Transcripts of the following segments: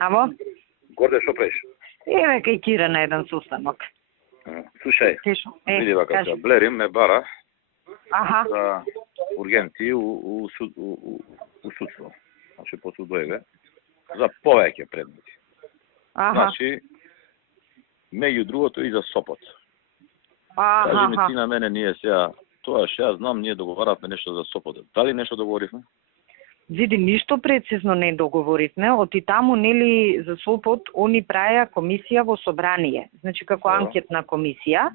Амо? Горде, што правиш? Еве кај Кира на еден состанок. Слушај, види вака, Блери ме бара за ургенти у судство. Значи, по судоеве, за повеќе предмети. Значи, меѓу другото и за Сопот. Кажи ми ти на мене, ние сега, тоа што ја знам, ние договаравме нешто за Сопот. Дали нешто договоривме? Види, ништо прецизно не договоривме, оти таму, нели, за Сопот, они праја комисија во собрание, значи како анкетна комисија,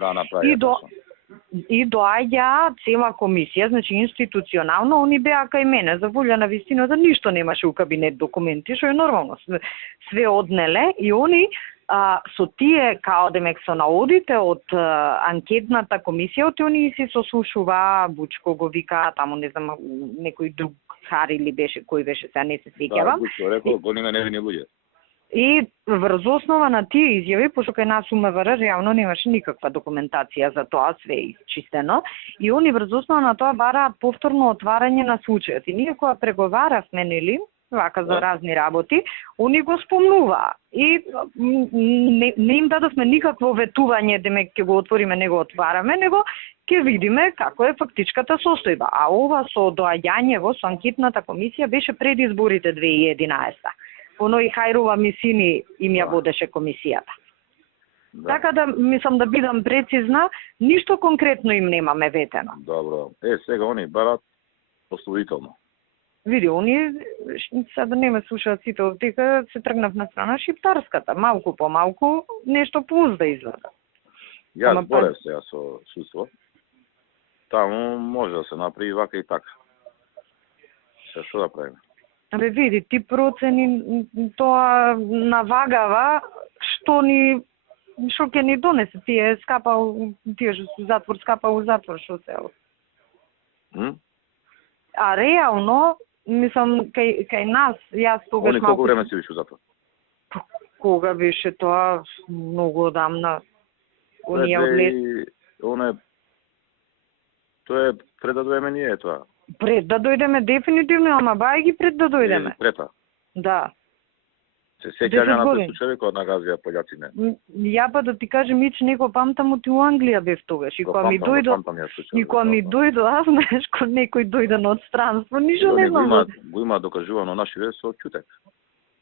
и доаѓа цела комисија, значи институционално, они беа кај мене, за волја на вистината, ништо немаше у кабинет документи, што е нормално, све однеле, и они со тие, као демек со наодите од анкетната комисија, оти они си сослушува, Бучко го вика, таму не знам, некој друг Хари ли беше, кој беше, сега не се сеќавам. Да, Бучко рекол, голема невини луѓе. И врз основа на тие изјави, пошто кај нас МВР реално немаше никаква документација за тоа, све изчистено, и они врз основа на тоа бараат повторно отварање на случајот. И ние кога преговаравме, нели, вака за разни работи, они го спомнуваа. И не им дадовме никакво ветување, демек ќе го отвориме, не го отвараме, него ќе видиме како е фактичката состојба. А ова со доаѓањево со анкетната комисија беше пред изборите 2011. Оно и Хајрова Мисини им ја водеше комисијата. Така да, мислам да бидам прецизна, ништо конкретно им немаме ветено. Добро. Сега они барат ословително. Види, они, сега да не ме слушаат сите овдека, се тргнав на страна шиптарската. Малку по малку, нешто плюс да изгледа. Јас зборев сега со судство. Таму може да се направи вака и така. Што да правиме? Абе, види, ти процени тоа навагава што ќе ни донесе, тие скапал, тие затвор скапал затвор, што се. А реално, мислам, кај нас, јас тогаш малку... Колку време си виш у затвор? Кога беше тоа? Многу одамна. Тоа е пред да дојдеме ние тоа. Пред да дојдеме дефинитивно, ама бај ги пред да дојдеме. Прета? Да. Се сеќаваме на тој случај кога нагазија пољаци не. Ја па да ти кажем, ич него памтам, оти у Англија бев тогаш. И кога ми дојдо, аз знаеш, кога некој дојде од странство, ништо не знам. Го има докажувано наши вест со ќутек.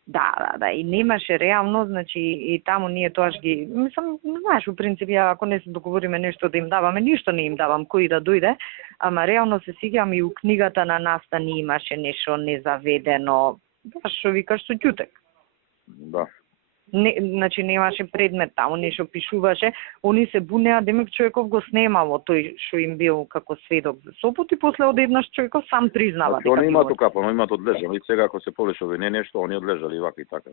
Да, и немаше реално, значи и таму ние тоаш ги, мислам, знаеш, у принцип, ја ако не се договориме нешто да им даваме, ништо не им давам, кој да дојде, ама реално се сеќавам и у книгата на настани имаше нешто незаведено, баш што викаш со ќутек. Да. Значи немаше предмет таму, нешто пишуваше, они се бунеа, демек човеков го снемало тој што им бил како сведок за Сопот и после одеднаш човеков сам признава. Значи, они имаат окапано, имаат одлежано и сега ако се повеќе овие нешто, они одлежали и вака и така.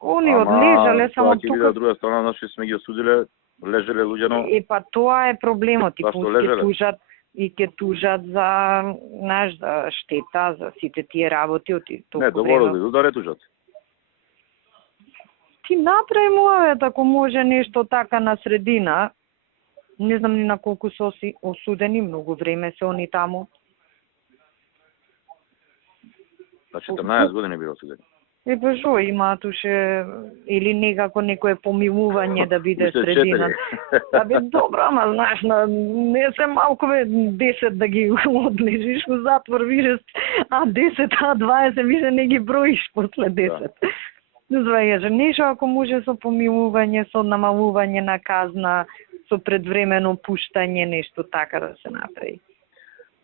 Они одлежале само тука. Ама од друга страна, наши сме ги осудиле, лежеле луѓено. Па тоа е проблемот, и ќе тужат за, знаеш, за штета, за сите тие работи од толку. Не, договорили да не тужат. Ти направи муавет, ако може нешто така на средина, не знам ни на колку се осудени, многу време се они таму. За 14 години бил осудени. Па шо, има туше, или некако некое помилување да биде средина. Абе, добро, ама знаеш, не се малку 10 да ги одлежиш во затвор, више, а 10, а 20, више не ги броиш после 10. Звајаш, нешто ако може со помилување, со намалување на казна, со предвремено пуштање, нешто така да се направи.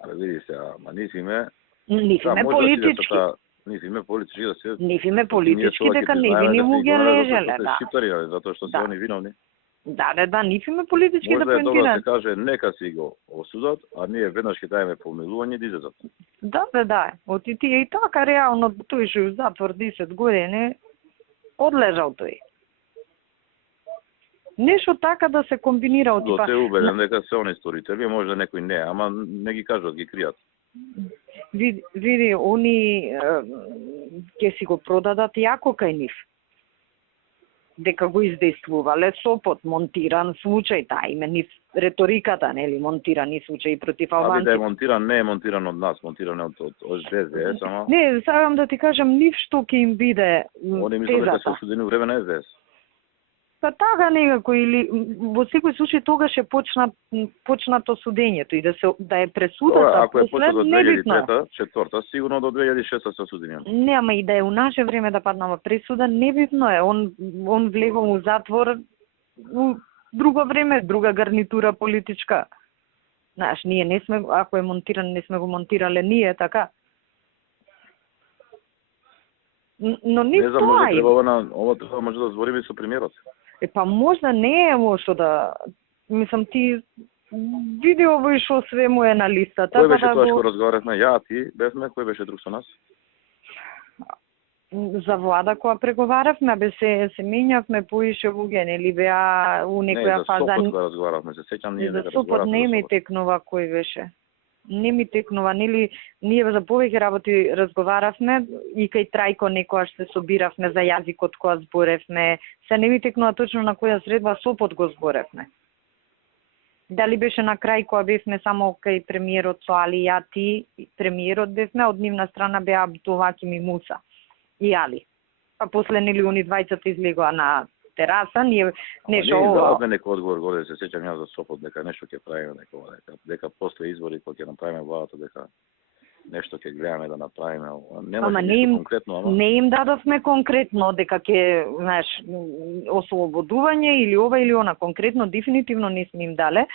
Але види се, ама нифиме политички. Нифиме политички да се... Нифиме политички, дека не би ни му ги лежеле, да. Шиптари, затоа што се они виновни. Да, нифиме политички да поентират. Може поентират. да се каже, нека си го осудат, а ние веднаш ќе дајме помилување да излезат. Да. Оти тие и така, реално, тој што у затвор 10 години, одлежал тој. Нешто така да се комбинира од типа. Се убеден дека се они сторители, може да некој не, ама не ги кажат, ги кријат. Види, они ќе си го продадат јако кај нив. дека го издействувале СОПот, монтиран случај, таа име реториката, нели, монтирани случаи против албанци. Да е монтиран, не е монтиран од нас, монтиран од СДС, само. Не, сакам да ти кажам, нив што ќе им биде тезата. Они мислат дека се осудени време на СДС. Па така некако, или во секој случај тогаш е почнато судењето и да е пресудата, ако е почнато од 2003-2004, сигурно до 2006 се осудени. Не, ама и да е у наше време да паднава пресуда, небитно е. Он влегол у затвор у друго време, друга гарнитура политичка. Знаеш, ние не сме, ако е монтиран, не сме го монтирале ние, така. Но не знам, може треба ова треба може да збориме со премиерот. Па можда не е лошо да, мислам, ти види ово и шо све му е на листата. Кој беше тоа што разговаравме? Ја, ти бевме, кој беше друг со нас? За влада која преговаравме, се менјавме поише луѓе, нели беа у некоја фаза. Не, за СОПот разговаравме, се сеќам ние дека разговаравме. За СОПот не ми текнува кој беше. Не ми текнува, нели, ние за повеќе работи разговаравме и кај Трајко некојаш се собиравме за јазикот која зборевме, се не ми текнува точно на која средба СОПот го зборевме. Дали беше на крај која бевме само кај премиерот со Али, ја, ти, премиерот бевме, од нивна страна беа Абдулхаким и Муса и Али. Па после нели они двајцата излегоа на тераса, ние нешто ова. Не, некој одговор горе, се сеќам јас за СОПот, дека нешто ќе правиме, дека после избори кога ќе направиме владата, дека нешто ќе гледаме да направиме. Нема нешто конкретно, ама не им дадовме конкретно дека ќе, знаеш, ослободување или ова или она, конкретно дефинитивно не сме им дале.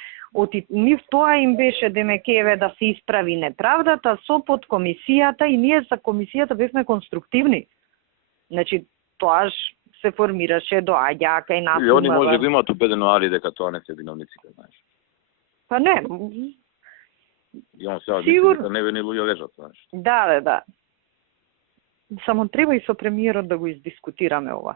Нив тоа им беше демекеве да се исправи неправдата, СОПот, комисијата, и ние за комисијата бевме конструктивни. Значи, тоаш се формираше доаѓа кај нас. И они може да имаат убедено Али дека тоа не се виновниците, знаеш. Па не. И он сега дека невини луѓе лежат, знаеш. Да. Само треба и со премиерот да го издискутираме ова.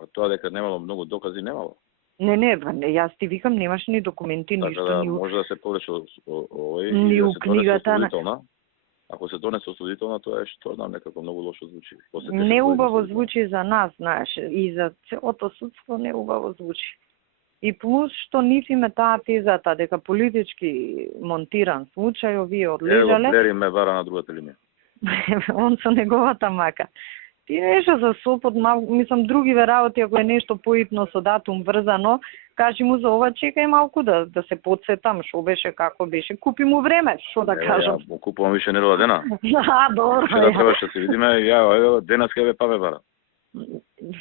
А тоа дека немало многу докази, немало. Не, јас ти викам, немаш ни документи, така ништо. Да, може да се повлече овој ни у книгата. Ако се донесе осудителна, тоа е што знам, некако многу лошо звучи. Не убаво звучи за нас, знаеш, и за целото судство не убаво звучи. И плюс што нив име таа тезата дека политички монтиран случај, овие одлежале. Блери ме бара на другата линија. Он со неговата мака. Ти нешто за СОПот, мислам, другиве работи, ако е нешто поитно со датум врзано, кажи му за ова, чекај малку да се подсетам, шо беше, како беше, купи му време, шо да кажам. Ја купувам више нерова дена. Добро. Што да требаше се видиме, ја денеска ве паме бара.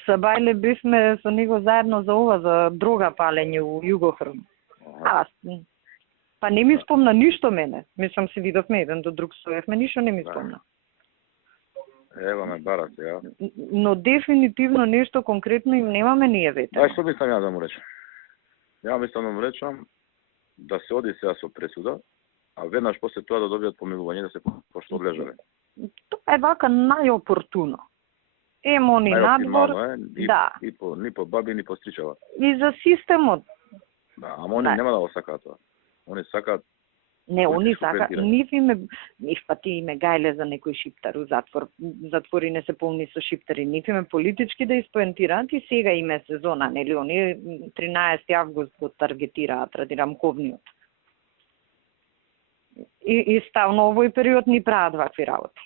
Са бајле бивме со него заедно за ова, за дрога палење у Југохрм. Па не ми спомна ништо мене. Мислам се видовме еден до друг стоевме, ништо не ми спомна. Ева ме бара сега. Но дефинитивно нешто конкретно им немаме ние вете. Што мислам ја да му речам? Ја мислам да му речам да се оди сега со пресуда, а веднаш после тоа да добијат помилување да се пошто одлежале. Тоа е вака најопортуно. Они надвор, да. Ни по баби, ни по стричава. И за системот. Да, ама они нема да го сакаат тоа. Они сакаат. Не, они сакаат, нив пати име гајле за некој шиптар у затвор. Затвори не се полни со шиптари. Нив име политички да испоентираат и сега име сезона, нели? Они 13 август го таргетираат, ради рамковниот. И ставно овој период ни прават вакви работи.